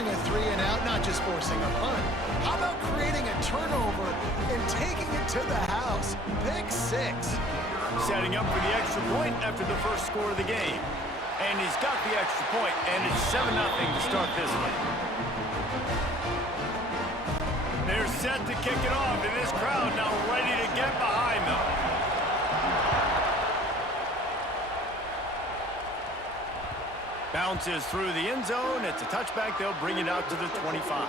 forcing a 3 and out, not just forcing a punt. How about creating a turnover and taking it to the house? Pick 6. Setting up for the extra point after the first score of the game. And he's got the extra point, and it's 7-0 to start this one. They're set to kick it off, and this crowd now ready to get behind them. Bounces through the end zone. It's a touchback. They'll bring it out to the 25.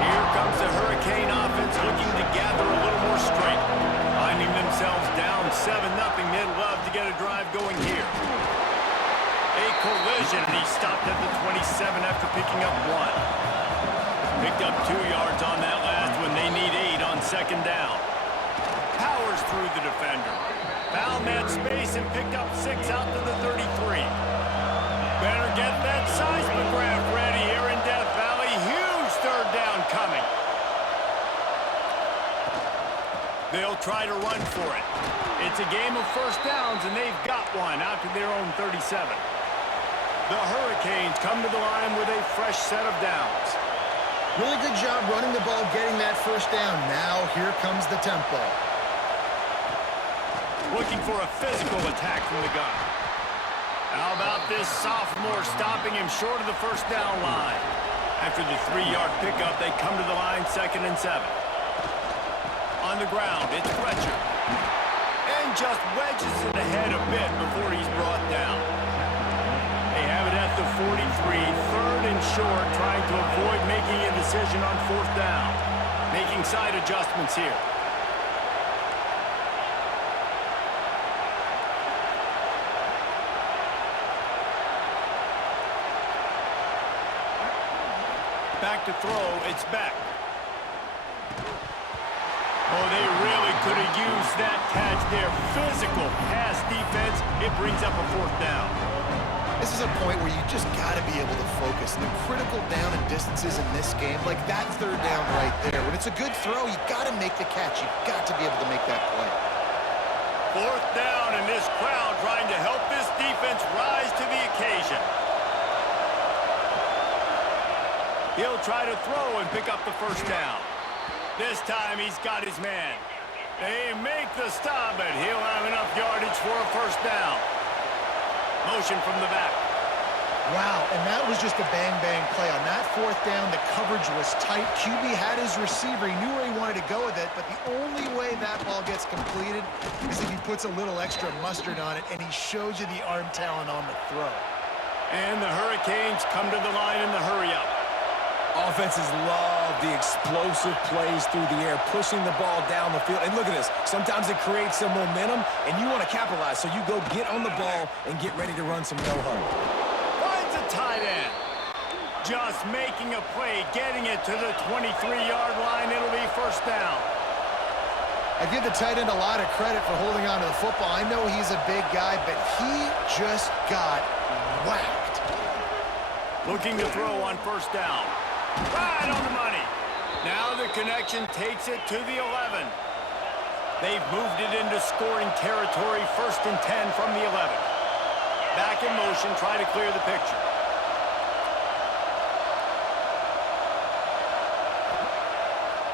Here comes the Hurricane offense looking to gather a little more strength. Finding themselves down 7-0. They'd love to get a drive going here. A collision, and he stopped at the 27 after picking up 1. Picked up 2 yards on that last one. They need 8 on second down. Powers through the defender. Found that space and picked up 6 out to the 33. Better get that seismograph ready here in Death Valley. Huge third down coming. They'll try to run for it. It's a game of first downs, and they've got one out to their own 37. The Hurricanes come to the line with a fresh set of downs. Really good job running the ball, getting that first down. Now here comes the tempo. Looking for a physical attack from the gun. How about this sophomore stopping him short of the first down line? After the 3-yard pickup, they come to the line 2nd and 7. On the ground, it's Fletcher. And just wedges it ahead a bit before he's brought down. They have it at the 43, 3rd and short, trying to avoid making a decision on 4th down. Making side adjustments here. Back to throw, it's Beck. Oh, they really could have used that catch there. Physical pass defense. It brings up a 4th down. This is a point where you just got to be able to focus. The critical down and distances in this game, like that 3rd down right there. When it's a good throw, you got to make the catch. You've got to be able to make that play. 4th down, and this crowd trying to help this defense rise to the occasion. He'll try to throw and pick up the first down. This time he's got his man. They make the stop, but he'll have enough yardage for a first down. Motion from the back. Wow, and that was just a bang-bang play. On that 4th down, the coverage was tight. QB had his receiver. He knew where he wanted to go with it, but the only way that ball gets completed is if he puts a little extra mustard on it, and he shows you the arm talent on the throw. And the Hurricanes come to the line in the hurry-up. Offenses love the explosive plays through the air, pushing the ball down the field. And look at this. Sometimes it creates some momentum, and you want to capitalize. So you go get on the ball and get ready to run some no-huddle. Finds a tight end. Just making a play, getting it to the 23-yard line. It'll be first down. I give the tight end a lot of credit for holding on to the football. I know he's a big guy, but he just got whacked. Looking to throw on first down. Right on the money. Now the connection takes it to the 11. They've moved it into scoring territory, 1st and 10 from the 11. Back in motion, try to clear the picture.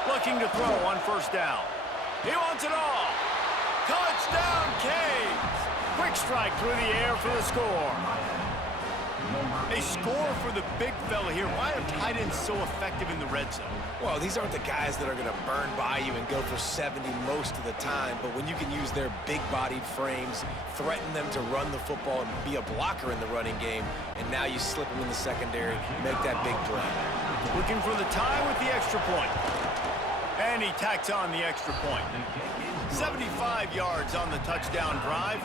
Looking to throw on first down. He wants it all. Touchdown, Canes. Quick strike through the air for the score. They score for the big fella here. Why are tight ends so effective in the red zone? Well, these aren't the guys that are going to burn by you and go for 70 most of the time, but when you can use their big-bodied frames, threaten them to run the football and be a blocker in the running game, and now you slip them in the secondary, make that big play. Looking for the tie with the extra point. And he tacks on the extra point. 75 yards on the touchdown drive.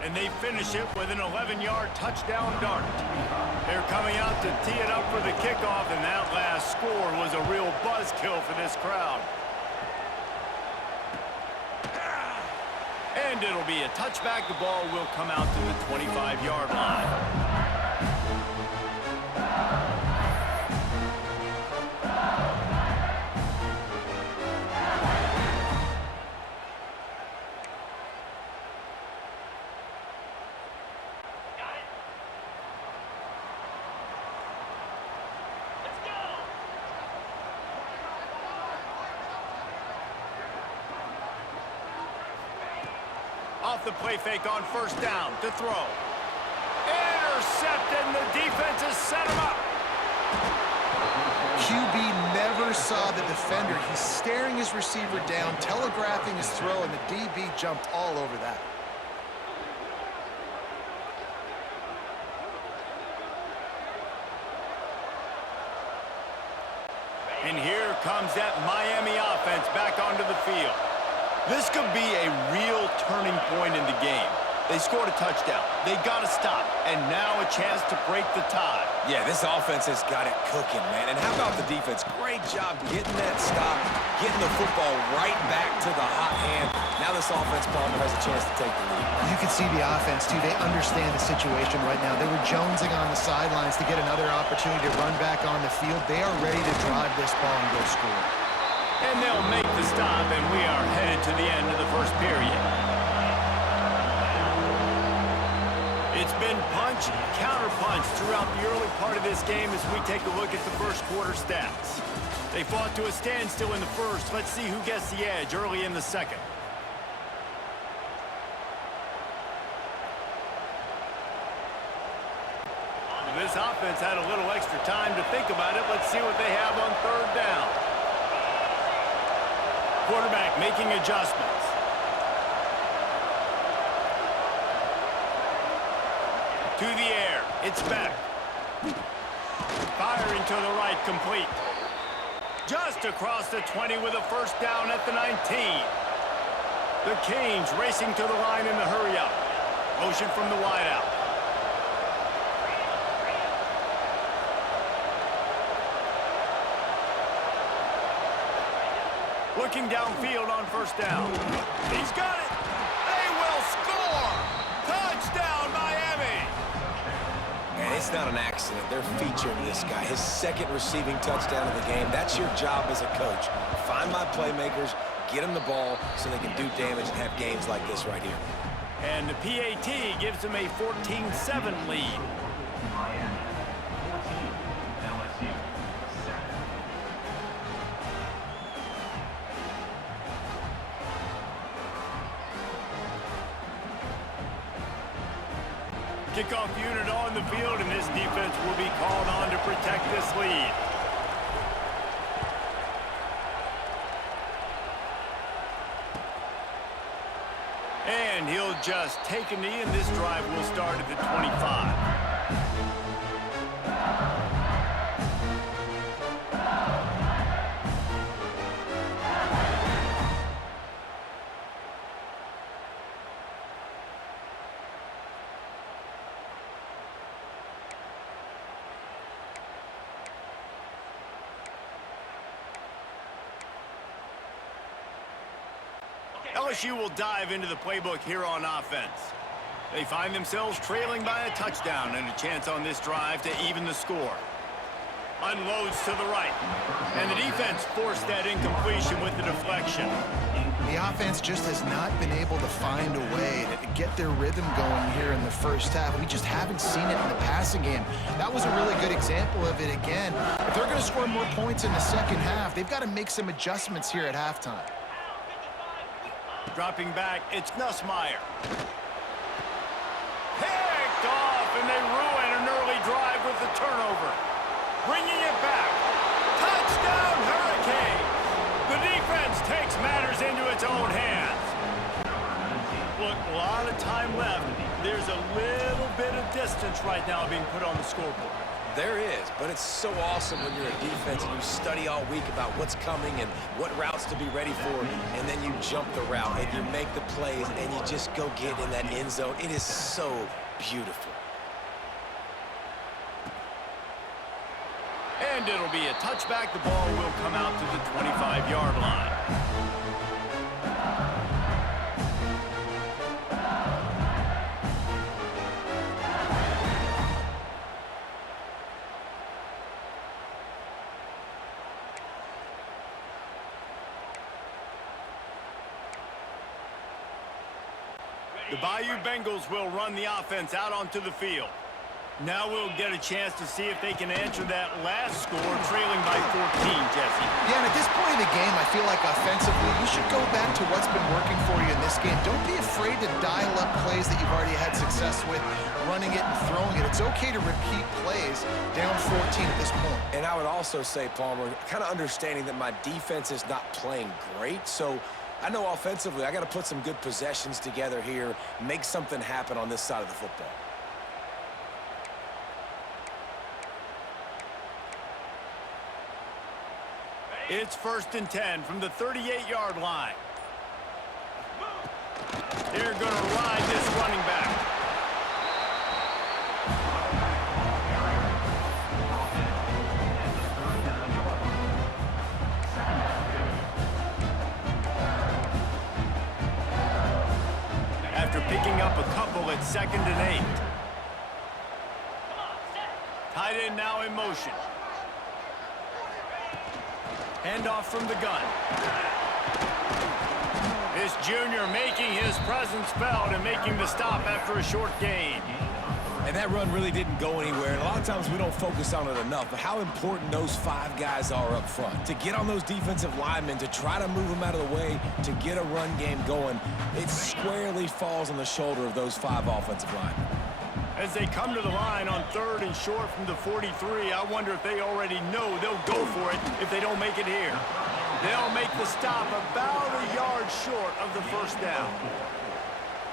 And they finish it with an 11-yard touchdown dart. They're coming out to tee it up for the kickoff, and that last score was a real buzzkill for this crowd. And it'll be a touchback. The ball will come out to the 25-yard line. off the play fake on first down to throw. Intercepted, and the defense has set him up. QB never saw the defender. He's staring his receiver down, telegraphing his throw, and the DB jumped all over that. And here comes that Miami offense back onto the field. This could be a real turning point in the game. They scored a touchdown. They got to stop. And now a chance to break the tie. Yeah, this offense has got it cooking, man. And how about the defense? Great job getting that stop, getting the football right back to the hot hand. Now this offense, Palmer, has a chance to take the lead. You can see the offense, too. They understand the situation right now. They were jonesing on the sidelines to get another opportunity to run back on the field. They are ready to drive this ball and go score. And they'll make the stop, and we are headed to the end of the first period. It's been punch, counter-punch throughout the early part of this game as we take a look at the first quarter stats. They fought to a standstill in the first. Let's see who gets the edge early in the second. This offense had a little extra time to think about it. Let's see what they have on third down. Quarterback making adjustments. To the air, it's back. Firing to the right, complete. Just across the 20 with a first down at the 19. The Canes racing to the line in the hurry-up. Motion from the wideout. Looking downfield on first down. He's got it. They will score. Touchdown, Miami. And it's not an accident. They're featuring this guy. His second receiving touchdown of the game. That's your job as a coach. Find my playmakers, get them the ball so they can do damage and have games like this right here. And the PAT gives them a 14-7 lead. Kickoff unit on the field, and this defense will be called on to protect this lead. And he'll just take a knee, and this drive will start at the 25. LSU will dive into the playbook here on offense. They find themselves trailing by a touchdown and a chance on this drive to even the score. Unloads to the right. And the defense forced that incompletion with the deflection. The offense just has not been able to find a way to get their rhythm going here in the first half. We just haven't seen it in the passing game. That was a really good example of it again. If they're going to score more points in the second half, they've got to make some adjustments here at halftime. Dropping back, it's Nussmeier. Picked off, and they ruin an early drive with the turnover. Bringing it back. Touchdown, Hurricanes! The defense takes matters into its own hands. Look, a lot of time left. There's a little bit of distance right now being put on the scoreboard. There is, but it's so awesome when you're a defense and you study all week about what's coming and what routes to be ready for, and then you jump the route and you make the plays and you just go get in that end zone. It is so beautiful. And it'll be a touchback. The ball will come out to the 25-yard line. The Bayou Bengals will run the offense out onto the field. Now we'll get a chance to see if they can answer that last score, trailing by 14, Jesse. Yeah, and at this point in the game, I feel like offensively, you should go back to what's been working for you in this game. Don't be afraid to dial up plays that you've already had success with, running it and throwing it. It's okay to repeat plays down 14 at this point. And I would also say, Palmer, kind of understanding that my defense is not playing great, so I know offensively I got to put some good possessions together here, make something happen on this side of the football. It's 1st and 10 from the 38-yard line. They're going to ride this running back. After picking up a couple at 2nd and 8. Tight end now in motion. Handoff from the gun. This junior making his presence felt and making the stop after a short gain. And that run really didn't go anywhere. And a lot of times we don't focus on it enough, but how important those 5 guys are up front. To get on those defensive linemen, to try to move them out of the way, to get a run game going, it squarely falls on the shoulder of those 5 offensive linemen. As they come to the line on 3rd and short from the 43, I wonder if they already know they'll go for it if they don't make it here. They'll make the stop about a yard short of the 1st down.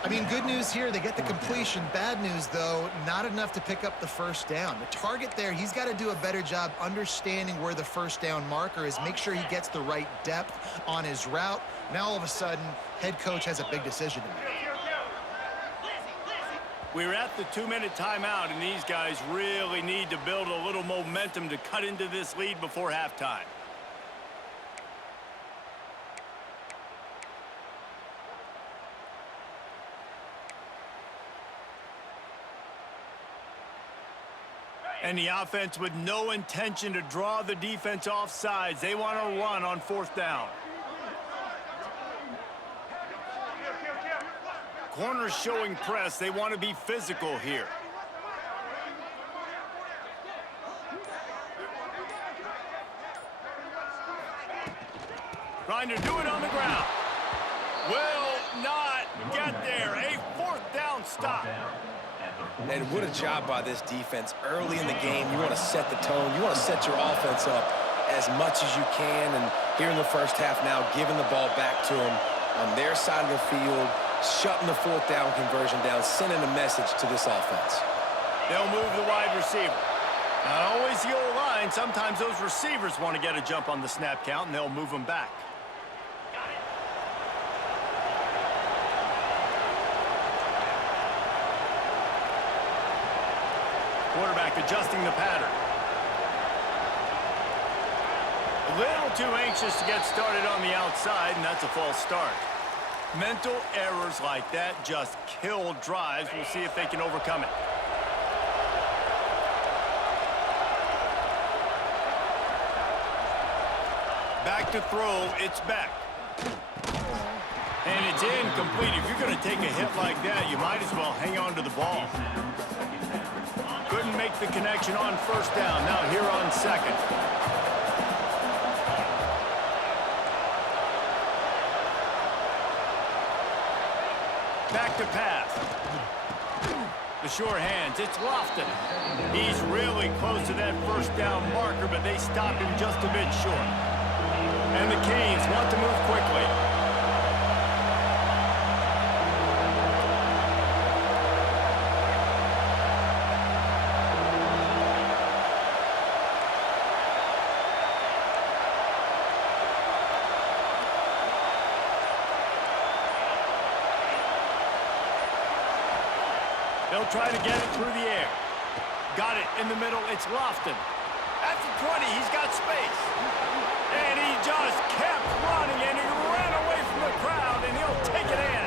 I mean, good news here, they get the completion. Bad news, though, not enough to pick up the 1st down. The target there, he's got to do a better job understanding where the 1st down marker is, make sure he gets the right depth on his route. Now, all of a sudden, head coach has a big decision to make. We're at the 2-minute timeout, and these guys really need to build a little momentum to cut into this lead before halftime. And the offense with no intention to draw the defense off sides. They want to run on 4th down. Corners showing press. They want to be physical here. Trying to do it on the ground. Will not get there. A 4th down stop. And what a job by this defense. Early in the game, you want to set the tone. You want to set your offense up as much as you can. And here in the 1st half now, giving the ball back to them on their side of the field, shutting the 4th down conversion down, sending a message to this offense. They'll move the wide receiver. Not always the old line. Sometimes those receivers want to get a jump on the snap count, and they'll move them back. Quarterback adjusting the pattern. A little too anxious to get started on the outside, and that's a false start. Mental errors like that just kill drives. We'll see if they can overcome it. Back to throw, it's Beck. And it's incomplete. If you're going to take a hit like that, you might as well hang on to the ball. Couldn't make the connection on 1st down. Now here on 2nd. Back to pass. The sure hands. It's Lofton. He's really close to that 1st down marker, but they stop him just a bit short. And the Canes want to move quickly. They'll try to get it through the air. Got it in the middle. It's Lofton. At the 20, he's got space. And he just kept running, and he ran away from the crowd, and he'll take it in.